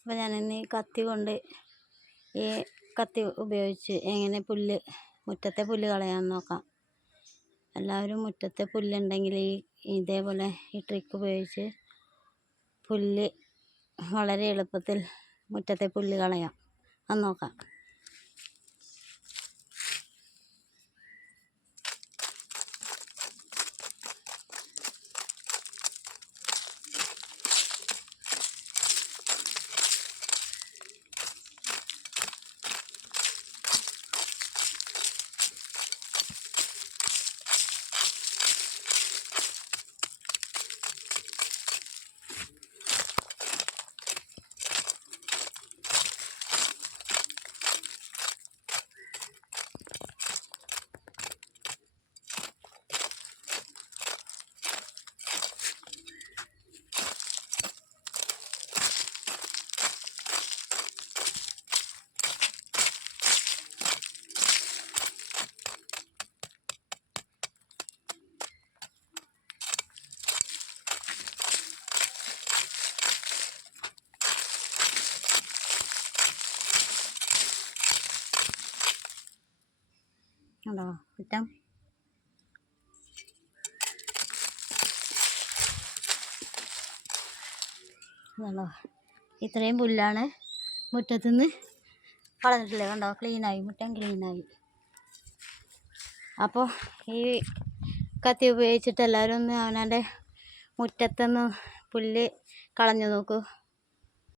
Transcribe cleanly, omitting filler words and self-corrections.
അപ്പോൾ ഞാനിന്ന് ഈ കത്തി കൊണ്ട് ഈ കത്തി ഉപയോഗിച്ച് എങ്ങനെ മുറ്റത്തെ പുല്ല് കളയാമെന്ന് നോക്കാം. എല്ലാവരും മുറ്റത്തെ പുല്ലുണ്ടെങ്കിൽ ഇതേപോലെ ഈ ട്രിക്ക് ഉപയോഗിച്ച് പുല്ല് വളരെ എളുപ്പത്തിൽ മുറ്റത്തെ പുല്ല് കളയാം. അത് നോക്കാം. ഉണ്ടോ മുറ്റം? കണ്ടോ, ഇത്രയും പുല്ലാണ് മുറ്റത്തുനിന്ന് കളഞ്ഞിട്ടില്ലേ? കണ്ടോ, ക്ലീനായി, മുറ്റം ക്ലീനായി. അപ്പോൾ ഈ കത്തി ഉപയോഗിച്ചിട്ട് എല്ലാവരും ഒന്ന് അവനവൻ്റെ മുറ്റത്തുനിന്ന് പുല്ല് കളഞ്ഞു നോക്കൂ.